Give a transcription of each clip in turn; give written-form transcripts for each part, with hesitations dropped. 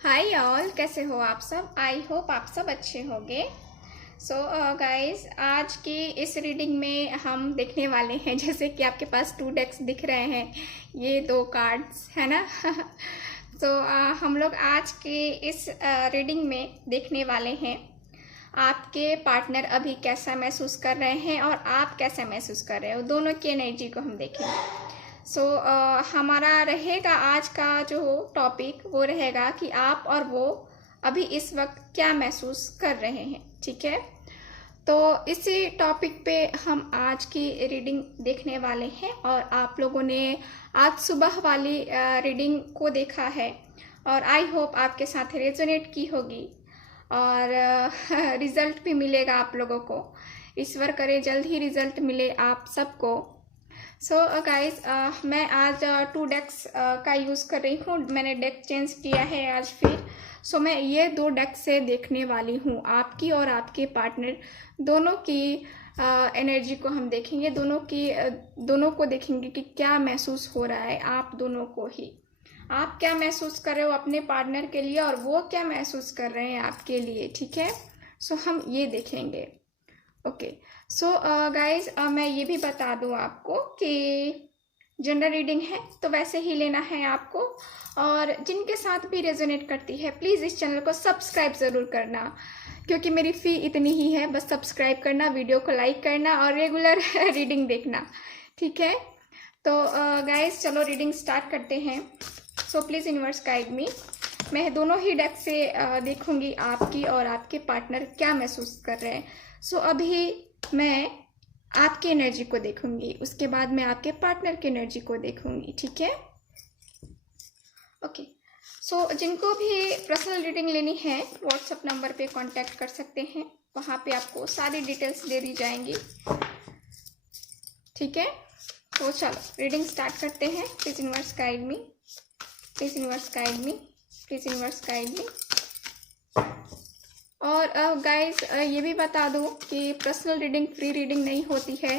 Hi all, कैसे हो आप सब। आई होप आप सब अच्छे होंगे। सो गाइस, आज की इस रीडिंग में हम देखने वाले हैं, जैसे कि आपके पास 2 डेक्स दिख रहे हैं, ये 2 कार्ड्स है ना। तो हम लोग आज की इस रीडिंग में देखने वाले हैं आपके पार्टनर अभी कैसा महसूस कर रहे हैं और आप कैसा महसूस कर रहे हो, दोनों की एनर्जी को हम देखेंगे। सो हमारा रहेगा आज का जो टॉपिक, वो रहेगा कि आप और वो अभी इस वक्त क्या महसूस कर रहे हैं। ठीक है, तो इसी टॉपिक पे हम आज की रीडिंग देखने वाले हैं। और आप लोगों ने आज सुबह वाली रीडिंग को देखा है और आई होप आपके साथ रेजोनेट की होगी और रिजल्ट भी मिलेगा आप लोगों को। ईश्वर करे जल्द ही रिजल्ट मिले आप सबको। सो गाइस, मैं आज 2 डेक्स का यूज़ कर रही हूँ। मैंने डेक चेंज किया है आज फिर। सो मैं ये 2 डेक से देखने वाली हूँ आपकी और आपके पार्टनर दोनों की एनर्जी को हम देखेंगे। दोनों को देखेंगे कि क्या महसूस हो रहा है आप दोनों को ही। आप क्या महसूस कर रहे हो अपने पार्टनर के लिए और वो क्या महसूस कर रहे हैं आपके लिए। ठीक है, सो हम ये देखेंगे। ओके, सो गाइज, मैं ये भी बता दूं आपको कि जनरल रीडिंग है तो वैसे ही लेना है आपको। और जिनके साथ भी रेजोनेट करती है, प्लीज़ इस चैनल को सब्सक्राइब ज़रूर करना, क्योंकि मेरी फ़ी इतनी ही है। बस सब्सक्राइब करना, वीडियो को लाइक करना और रेगुलर रीडिंग देखना। ठीक है, तो गाइज चलो रीडिंग स्टार्ट करते हैं। सो प्लीज़ यूनिवर्स गाइड मी। मैं दोनों ही डेक से देखूंगी आपकी और आपके पार्टनर क्या महसूस कर रहे हैं। सो अभी मैं आपकी एनर्जी को देखूंगी, उसके बाद मैं आपके पार्टनर की एनर्जी को देखूंगी। ठीक है, ओके। सो जिनको भी पर्सनल रीडिंग लेनी है व्हाट्सएप नंबर पे कांटेक्ट कर सकते हैं, वहाँ पे आपको सारी डिटेल्स दे दी जाएंगी। ठीक है, तो चलो रीडिंग स्टार्ट करते हैं। Please universe guide me, please universe guide me, please universe guide me. और गाइस, ये भी बता दूं कि पर्सनल रीडिंग फ्री रीडिंग नहीं होती है,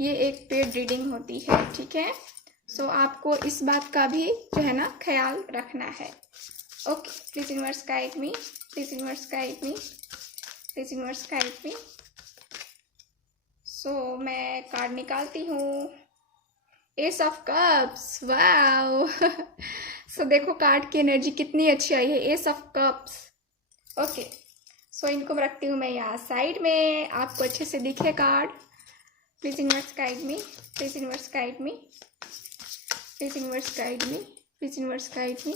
ये एक पेड रीडिंग होती है। ठीक है, सो आपको इस बात का भी जो है ना ख्याल रखना है। Okay, please universe guide me, please universe guide me, please universe guide me. So मैं कार्ड निकालती हूँ, ace of cups. Wow. So देखो कार्ड की एनर्जी कितनी अच्छी आई है, एस ऑफ कप्स। ओके, सो इनको रखती हूँ मैं यहाँ साइड में, आपको अच्छे से दिखे card. Please universe guide me, please universe guide me, please universe guide me, please universe guide me.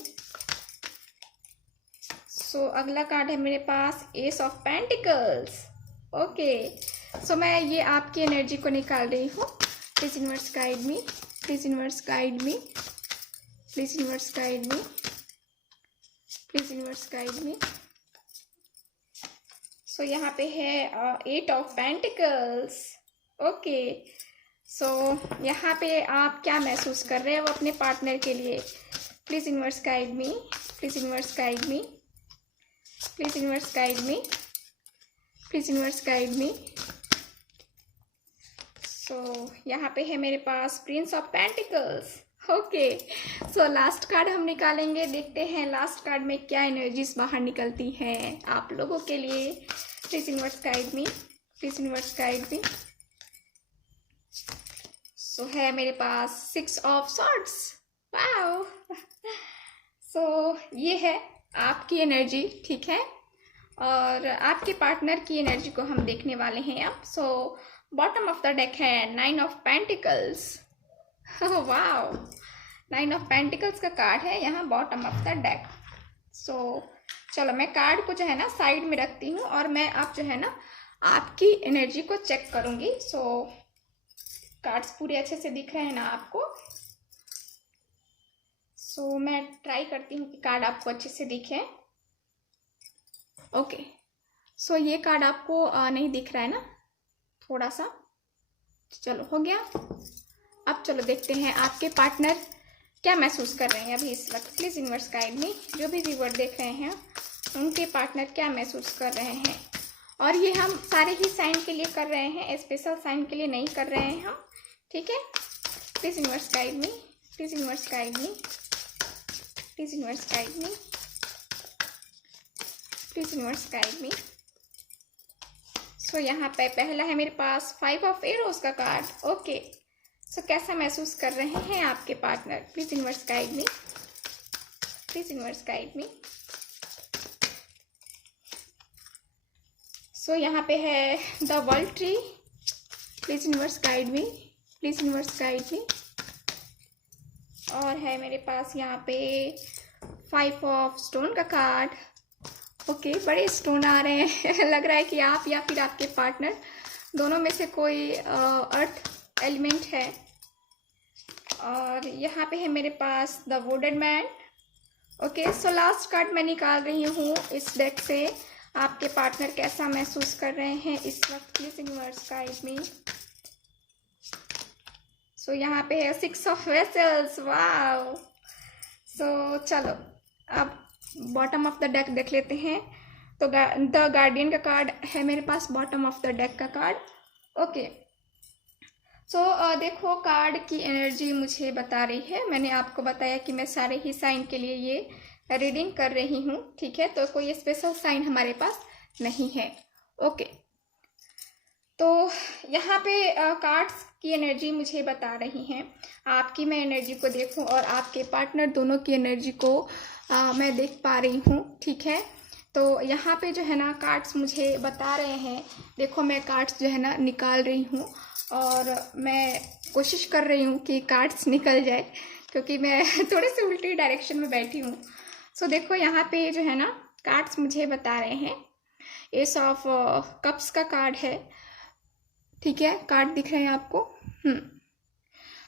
So अगला कार्ड है मेरे पास, ace of pentacles. Okay, so मैं ये आपकी एनर्जी को निकाल रही हूँ। Please universe guide me, please universe guide me, please universe guide me, please universe guide me. So यहाँ पे है 8 ऑफ पेंटिकल्स। ओके, सो यहाँ पे आप क्या महसूस कर रहे हो अपने पार्टनर के लिए। Please universe guide me, please universe guide me, please universe guide me, please universe guide me. So यहाँ पे है मेरे पास prince of pentacles. Okay, so last card हम निकालेंगे, देखते हैं लास्ट कार्ड में क्या एनर्जीज बाहर निकलती हैं आप लोगों के लिए। Please universe guide me, please universe guide me. So है मेरे पास 6 ऑफ सॉर्ड्स। वाओ। सो ये है आपकी एनर्जी। ठीक है, और आपके पार्टनर की एनर्जी को हम देखने वाले हैं अब। So bottom of the deck है 9 of pentacles. Wow, 9 of pentacles का कार्ड है यहाँ बॉटम ऑफ द डेक। सो चलो मैं कार्ड को जो है ना साइड में रखती हूँ और मैं अब जो है ना आपकी एनर्जी को चेक करूँगी। सो कार्ड्स पूरे अच्छे से दिख रहे हैं ना आपको। सो मैं ट्राई करती हूँ कि कार्ड आपको अच्छे से दिखे। ओके, सो ये कार्ड आपको नहीं दिख रहा है ना, थोड़ा सा। चलो हो गया। अब चलो देखते हैं आपके पार्टनर क्या महसूस कर रहे हैं अभी इस वक्त। प्लीज़ यूनिवर्स गाइड मी, जो भी व्यूअर देख रहे हैं उनके पार्टनर क्या महसूस कर रहे हैं। और ये हम सारे ही साइन के लिए कर रहे हैं, स्पेशल साइन के लिए नहीं कर रहे हैं हम। ठीक है, please universe guide me, please universe guide me, please universe guide me, please universe guide me. So यहाँ पे पहला है मेरे पास 5 ऑफ एरोज का कार्ड। ओके, सो कैसा महसूस कर रहे हैं आपके partner? Please universe guide me, please universe guide me. So यहाँ पे है the world tree. Please universe guide me, please universe guide me. और है मेरे पास यहाँ पे 5 ऑफ स्टोन का कार्ड। ओके, बड़े स्टोन आ रहे हैं लग रहा है कि आप या फिर आपके पार्टनर दोनों में से कोई अर्थ एलिमेंट है। और यहाँ पे है मेरे पास the wooded man. Okay, so last card मैं निकाल रही हूँ इस डेक से। आपके पार्टनर कैसा महसूस कर रहे हैं इस वक्त? Please universe guide me. So यहाँ पे है 6 ऑफ वेसल्स। वाओ, सो चलो अब बॉटम ऑफ द डेक देख लेते हैं। तो द गार्डियन का कार्ड है मेरे पास बॉटम ऑफ द डेक का कार्ड। ओके, सो देखो कार्ड की एनर्जी मुझे बता रही है। मैंने आपको बताया कि मैं सारे ही साइन के लिए ये रीडिंग कर रही हूँ, ठीक है? तो कोई स्पेशल साइन हमारे पास नहीं है। ओके, तो यहाँ पे कार्ड्स की एनर्जी मुझे बता रही हैं। आपकी मैं एनर्जी को देखूं और आपके पार्टनर दोनों की एनर्जी को मैं देख पा रही हूँ, ठीक है? तो यहाँ पे जो है ना कार्ड्स मुझे बता रहे हैं। देखो मैं कार्ड्स जो है ना निकाल रही हूँ और मैं कोशिश कर रही हूँ कि कार्ड्स निकल जाए, क्योंकि मैं थोड़े से उल्टी डायरेक्शन में बैठी हूँ। सो देखो यहाँ पे जो है ना कार्ड्स मुझे बता रहे हैं। एस ऑफ कप्स का कार्ड है, ठीक है? कार्ड दिख रहे हैं आपको?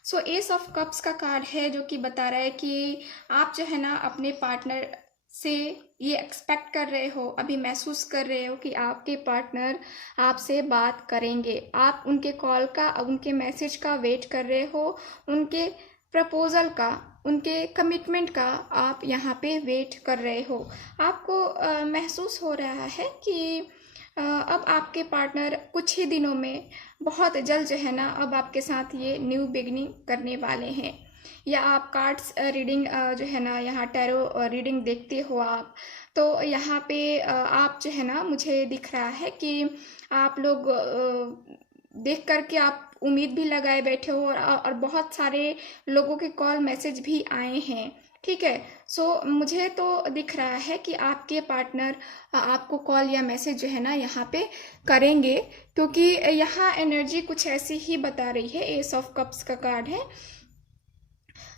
सो एस ऑफ कप्स का कार्ड है जो कि बता रहा है कि आप जो है ना अपने पार्टनर से ये एक्सपेक्ट कर रहे हो, अभी महसूस कर रहे हो कि आपके पार्टनर आपसे बात करेंगे। आप उनके कॉल का, उनके मैसेज का वेट कर रहे हो, उनके प्रपोजल का, उनके कमिटमेंट का आप यहाँ पे वेट कर रहे हो। आपको महसूस हो रहा है कि अब आपके पार्टनर कुछ ही दिनों में बहुत जल्द जो है ना अब आपके साथ ये न्यू बिगनिंग करने वाले हैं। या आप कार्ड्स रीडिंग जो है ना यहाँ टैरो रीडिंग देखते हो आप, तो यहाँ पे आप जो है ना मुझे दिख रहा है कि आप लोग देख करके आप उम्मीद भी लगाए बैठे हो और बहुत सारे लोगों के कॉल मैसेज भी आए हैं, ठीक है? सो मुझे तो दिख रहा है कि आपके पार्टनर आपको कॉल या मैसेज जो है ना यहाँ पे करेंगे, क्योंकि यहाँ एनर्जी कुछ ऐसी ही बता रही है। एस ऑफ कप्स का कार्ड है।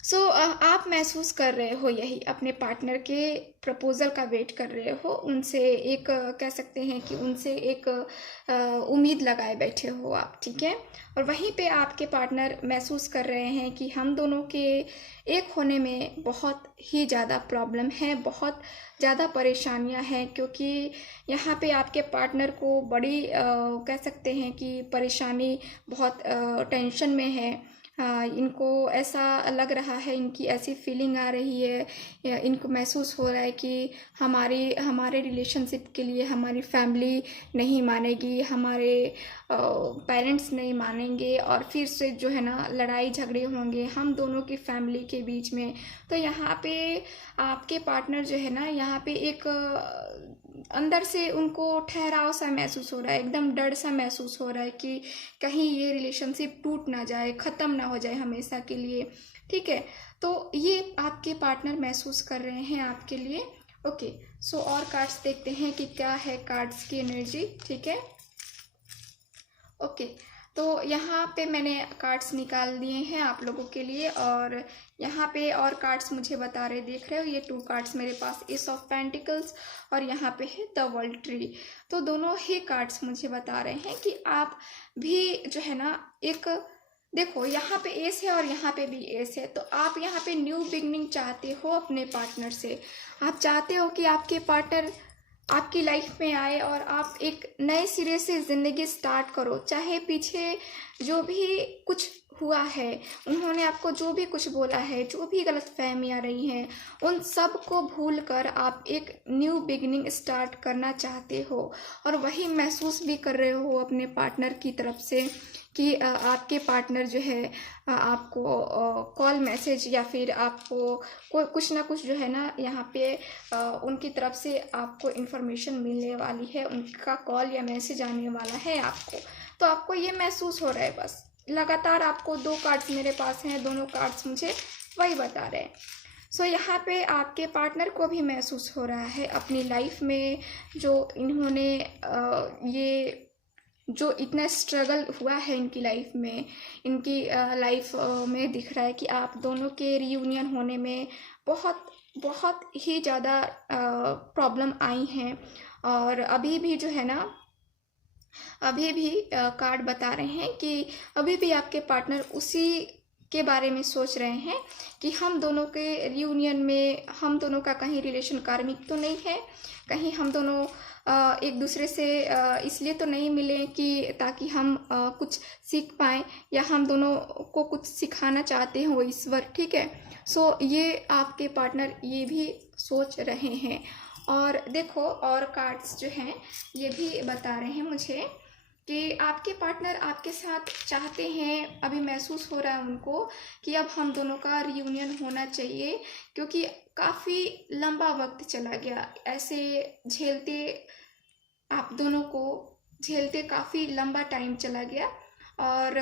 सो आप महसूस कर रहे हो यही, अपने पार्टनर के प्रपोजल का वेट कर रहे हो, उनसे एक कह सकते हैं कि उनसे एक उम्मीद लगाए बैठे हो आप, ठीक है? और वहीं पे आपके पार्टनर महसूस कर रहे हैं कि हम दोनों के एक होने में बहुत ही ज़्यादा प्रॉब्लम है, बहुत ज़्यादा परेशानियां हैं, क्योंकि यहाँ पे आपके पार्टनर को बड़ी कह सकते हैं कि परेशानी, बहुत टेंशन में है। इनको ऐसा लग रहा है, इनकी ऐसी फीलिंग आ रही है, या इनको महसूस हो रहा है कि हमारे रिलेशनशिप के लिए हमारी फैमिली नहीं मानेगी, हमारे पेरेंट्स नहीं मानेंगे और फिर से जो है ना लड़ाई झगड़े होंगे हम दोनों की फैमिली के बीच में। तो यहाँ पे आपके पार्टनर जो है ना यहाँ पे एक अंदर से उनको ठहराव सा महसूस हो रहा है, एकदम डर सा महसूस हो रहा है कि कहीं ये रिलेशनशिप टूट ना जाए, ख़त्म ना हो जाए हमेशा के लिए, ठीक है? तो ये आपके पार्टनर महसूस कर रहे हैं आपके लिए। ओके, सो और कार्ड्स देखते हैं कि क्या है कार्ड्स की एनर्जी, ठीक है? ओके, तो यहाँ पे मैंने कार्ड्स निकाल दिए हैं आप लोगों के लिए, और यहाँ पे और कार्ड्स मुझे बता रहे, देख रहे हो ये 2 कार्ड्स मेरे पास, एस ऑफ पेंटिकल्स और यहाँ पे है द वर्ल्ड ट्री। तो दोनों ही कार्ड्स मुझे बता रहे हैं कि आप भी जो है ना एक, देखो यहाँ पे एस है और यहाँ पे भी एस है, तो आप यहाँ पे न्यू बिगनिंग चाहते हो अपने पार्टनर से। आप चाहते हो कि आपके पार्टनर आपकी लाइफ में आए और आप एक नए सिरे से ज़िंदगी स्टार्ट करो, चाहे पीछे जो भी कुछ हुआ है, उन्होंने आपको जो भी कुछ बोला है, जो भी गलतफहमी आ रही हैं, उन सब को भूल कर आप एक न्यू बिगिनिंग स्टार्ट करना चाहते हो और वही महसूस भी कर रहे हो अपने पार्टनर की तरफ से कि आपके पार्टनर जो है आपको कॉल मैसेज या फिर आपको कोई कुछ ना कुछ जो है ना यहाँ पे उनकी तरफ से आपको इन्फॉर्मेशन मिलने वाली है, उनका कॉल या मैसेज आने वाला है आपको। तो आपको ये महसूस हो रहा है, बस लगातार आपको 2 कार्ड्स मेरे पास हैं, दोनों कार्ड्स मुझे वही बता रहे हैं। सो यहाँ पे आपके पार्टनर को भी महसूस हो रहा है अपनी लाइफ में जो इन्होंने ये जो इतना स्ट्रगल हुआ है इनकी लाइफ में, इनकी लाइफ में दिख रहा है कि आप दोनों के रियूनियन होने में बहुत बहुत ही ज़्यादा प्रॉब्लम आई हैं। और अभी भी जो है ना, अभी भी कार्ड बता रहे हैं कि अभी भी आपके पार्टनर उसी के बारे में सोच रहे हैं कि हम दोनों के रियूनियन में हम दोनों का कहीं रिलेशन कार्मिक तो नहीं है, कहीं हम दोनों एक दूसरे से इसलिए तो नहीं मिले कि ताकि हम कुछ सीख पाएँ या हम दोनों को कुछ सिखाना चाहते हो ईश्वर, ठीक है। सो ये आपके पार्टनर ये भी सोच रहे हैं। और देखो और कार्ड्स जो हैं ये भी बता रहे हैं मुझे कि आपके पार्टनर आपके साथ चाहते हैं, अभी महसूस हो रहा है उनको कि अब हम दोनों का रियूनियन होना चाहिए, क्योंकि काफ़ी लंबा वक्त चला गया ऐसे झेलते, आप दोनों को झेलते काफ़ी लंबा टाइम चला गया। और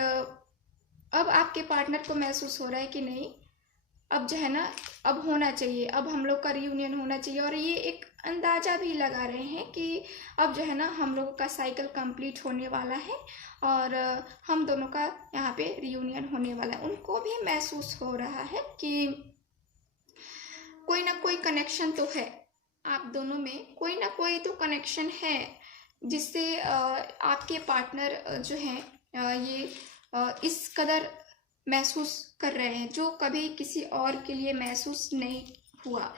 अब आपके पार्टनर को महसूस हो रहा है कि नहीं, अब जो है ना अब होना चाहिए, अब हम लोग का रियूनियन होना चाहिए। और ये एक अंदाज़ा भी लगा रहे हैं कि अब जो है ना हम लोगों का साइकिल कंप्लीट होने वाला है और हम दोनों का यहाँ पे रियूनियन होने वाला है। उनको भी महसूस हो रहा है कि कोई ना कोई कनेक्शन तो है, आप दोनों में कोई ना कोई तो कनेक्शन है जिससे आपके पार्टनर जो हैं ये इस कदर महसूस कर रहे हैं, जो कभी किसी और के लिए महसूस नहीं हुआ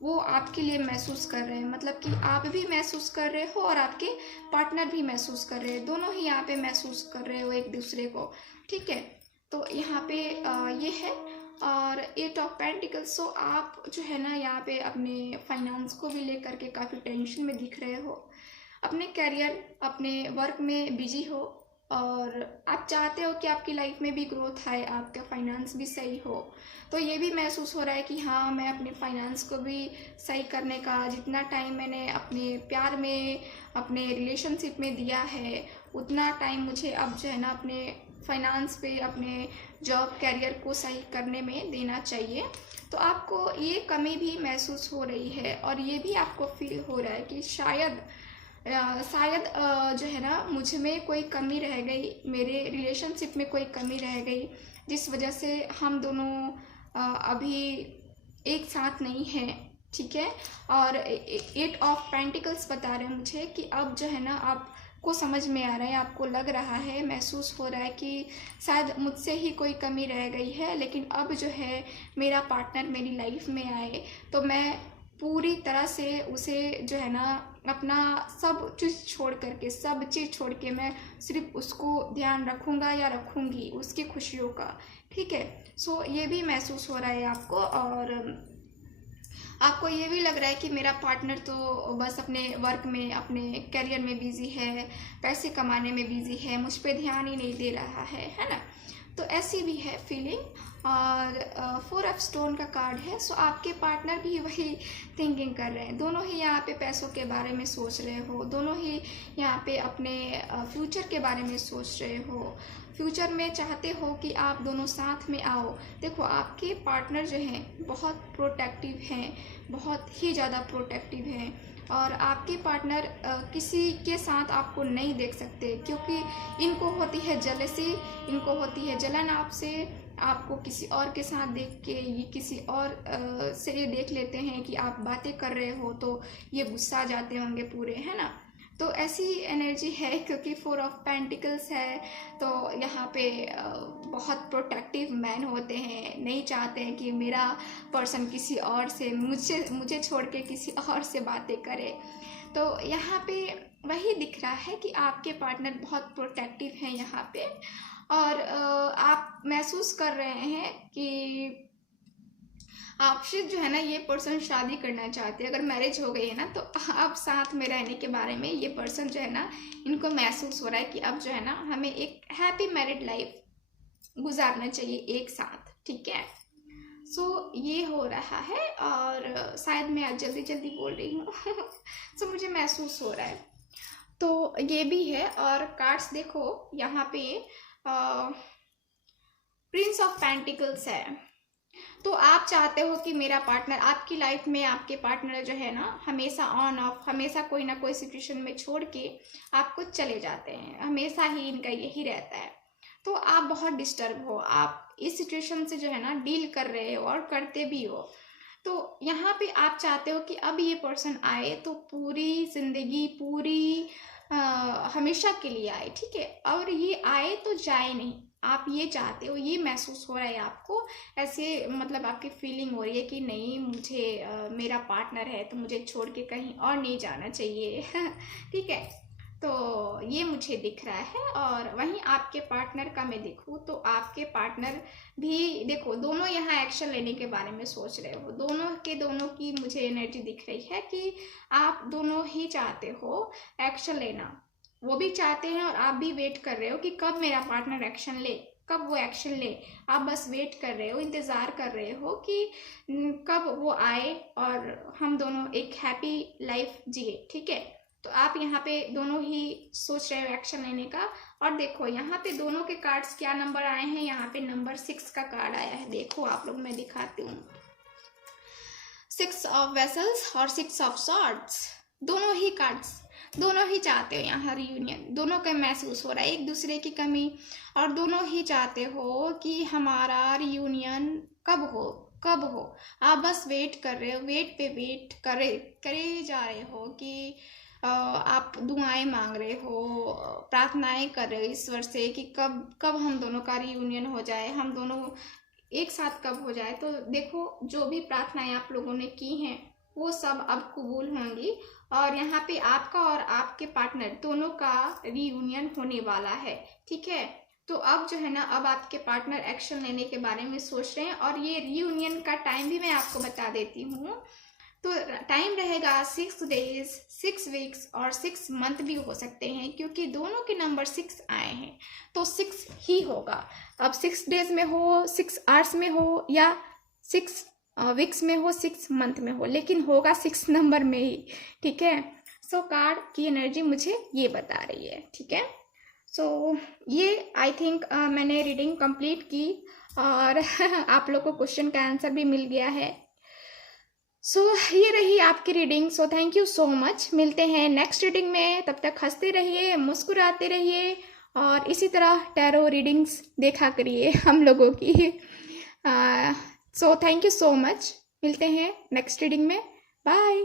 वो आपके लिए महसूस कर रहे हैं। मतलब कि आप भी महसूस कर रहे हो और आपके पार्टनर भी महसूस कर रहे हैं, दोनों ही यहाँ पे महसूस कर रहे हो एक दूसरे को, ठीक है। तो यहाँ पे ये है। और 8 ऑफ पेंटिकल्स, सो आप जो है ना यहाँ पे अपने फाइनेंस को भी लेकर के काफ़ी टेंशन में दिख रहे हो, अपने करियर अपने वर्क में बिजी हो और आप चाहते हो कि आपकी लाइफ में भी ग्रोथ आए, आपका फाइनेंस भी सही हो। तो ये भी महसूस हो रहा है कि हाँ मैं अपने फाइनेंस को भी सही करने का, जितना टाइम मैंने अपने प्यार में अपने रिलेशनशिप में दिया है उतना टाइम मुझे अब जो है ना अपने फाइनेंस पे, अपने जॉब कैरियर को सही करने में देना चाहिए। तो आपको ये कमी भी महसूस हो रही है और ये भी आपको फील हो रहा है कि शायद जो है ना मुझ में कोई कमी रह गई, मेरे रिलेशनशिप में कोई कमी रह गई, जिस वजह से हम दोनों अभी एक साथ नहीं हैं, ठीक है। और 8 ऑफ पेंटिकल्स बता रहे हैं मुझे कि अब जो है ना आपको समझ में आ रहा है, आपको लग रहा है, महसूस हो रहा है कि शायद मुझसे ही कोई कमी रह गई है, लेकिन अब जो है मेरा पार्टनर मेरी लाइफ में आए तो मैं पूरी तरह से उसे जो है ना अपना सब चीज़ छोड़ करके, सब चीज़ छोड़ के मैं सिर्फ उसको ध्यान रखूँगा या रखूँगी, उसकी खुशियों का, ठीक है। सो ये भी महसूस हो रहा है आपको। और आपको ये भी लग रहा है कि मेरा पार्टनर तो बस अपने वर्क में, अपने करियर में बिजी है, पैसे कमाने में बिजी है, मुझ पे ध्यान ही नहीं दे रहा है ना। तो ऐसी भी है फीलिंग। और 4 ऑफ स्टोन का कार्ड है। सो आपके पार्टनर भी वही थिंकिंग कर रहे हैं, दोनों ही यहाँ पे पैसों के बारे में सोच रहे हो, दोनों ही यहाँ पे अपने फ्यूचर के बारे में सोच रहे हो, फ्यूचर में चाहते हो कि आप दोनों साथ में आओ। देखो आपके पार्टनर जो हैं बहुत प्रोटेक्टिव हैं, बहुत ही ज़्यादा प्रोटेक्टिव हैं और आपके पार्टनर किसी के साथ आपको नहीं देख सकते, क्योंकि इनको होती है जेलसी, इनको होती है जलन आपसे। आपको किसी और के साथ देख के ये किसी और से ये देख लेते हैं कि आप बातें कर रहे हो तो ये गुस्सा जाते होंगे पूरे, है ना। तो ऐसी एनर्जी है, क्योंकि 4 ऑफ पेंटिकल्स है तो यहाँ पे बहुत प्रोटेक्टिव मैन होते हैं, नहीं चाहते हैं कि मेरा पर्सन किसी और से, मुझे छोड़ के किसी और से बातें करे। तो यहाँ पे वही दिख रहा है कि आपके पार्टनर बहुत प्रोटेक्टिव हैं यहाँ पे। और आप महसूस कर रहे हैं कि आपसे जो है ना ये पर्सन शादी करना चाहते हैं। अगर मैरिज हो गई है ना तो अब साथ में रहने के बारे में ये पर्सन जो है ना इनको महसूस हो रहा है कि अब जो है ना हमें एक हैप्पी मैरिड लाइफ गुजारना चाहिए एक साथ, ठीक है। सो ये हो रहा है और शायद मैं आज जल्दी जल्दी बोल रही हूँ सो मुझे महसूस हो रहा है। तो ये भी है और कार्ड्स देखो यहाँ पे प्रिंस ऑफ पेंटिकल्स है। तो आप चाहते हो कि मेरा पार्टनर आपकी लाइफ में, आपके पार्टनर जो है ना हमेशा ऑन ऑफ, हमेशा कोई ना कोई सिचुएशन में छोड़ के आपको चले जाते हैं, हमेशा ही इनका यही रहता है। तो आप बहुत डिस्टर्ब हो, आप इस सिचुएशन से जो है ना डील कर रहे हो और करते भी हो। तो यहाँ पे आप चाहते हो कि अब ये पर्सन आए तो पूरी जिंदगी, पूरी हमेशा के लिए आए, ठीक है। और ये आए तो जाए नहीं, आप ये चाहते हो, ये महसूस हो रहा है आपको, ऐसे मतलब आपकी फीलिंग हो रही है कि नहीं मुझे मेरा पार्टनर है तो मुझे छोड़ के कहीं और नहीं जाना चाहिए ठीक है। तो ये मुझे दिख रहा है। और वहीं आपके पार्टनर का मैं देखूँ तो आपके पार्टनर भी देखो, दोनों यहाँ एक्शन लेने के बारे में सोच रहे हो। दोनों की मुझे एनर्जी दिख रही है कि आप दोनों ही चाहते हो एक्शन लेना, वो भी चाहते हैं और आप भी वेट कर रहे हो कि कब मेरा पार्टनर एक्शन ले, कब वो एक्शन ले। आप बस वेट कर रहे हो, इंतज़ार कर रहे हो कि कब वो आए और हम दोनों एक हैप्पी लाइफ जिए, ठीक है। तो आप यहाँ पे दोनों ही सोच रहे हो एक्शन लेने का। और देखो यहाँ पे दोनों के कार्ड्स क्या नंबर आए हैं, यहाँ पे नंबर 6 का कार्ड आया है। देखो आप लोग, मैं दिखाती हूँ, 6 ऑफ वेसल्स और 6 ऑफ सॉर्ड्स। दोनों ही कार्ड्स, दोनों ही चाहते हो यहाँ रियूनियन, दोनों का महसूस हो रहा है एक दूसरे की कमी, और दोनों ही चाहते हो कि हमारा रियूनियन कब हो, कब हो। आप बस वेट कर रहे हो, वेट पे वेट करे जा रहे हो कि आप दुआएं मांग रहे हो, प्रार्थनाएं कर रहे हो ईश्वर से कि कब हम दोनों का रियूनियन हो जाए, हम दोनों एक साथ कब हो जाए। तो देखो जो भी प्रार्थनाएं आप लोगों ने की हैं वो सब अब कबूल होंगी। और यहाँ पे आपका और आपके पार्टनर दोनों का रियूनियन होने वाला है, ठीक है। तो अब जो है ना, अब आपके पार्टनर एक्शन लेने के बारे में सोच रहे हैं। और ये रियूनियन का टाइम भी मैं आपको बता देती हूँ। तो टाइम रहेगा 6 डेज, 6 वीक्स और 6 मंथ भी हो सकते हैं, क्योंकि दोनों के नंबर 6 आए हैं तो 6 ही होगा। अब 6 डेज में हो, 6 आवर्स में हो, या 6 वीक्स में हो, 6 मंथ में हो, लेकिन होगा 6 नंबर में ही, ठीक है। सो कार्ड की एनर्जी मुझे ये बता रही है, ठीक है। सो ये आई थिंक मैंने रीडिंग कंप्लीट की और आप लोग को क्वेश्चन का आंसर भी मिल गया है। सो ये रही आपकी reading. So thank you so much. मिलते हैं नेक्स्ट रीडिंग में, तब तक हंसते रहिए, मुस्कुराते रहिए और इसी तरह टैरो रीडिंग्स देखा करिए हम लोगों की। So thank you so much. मिलते हैं नेक्स्ट रीडिंग में। बाय।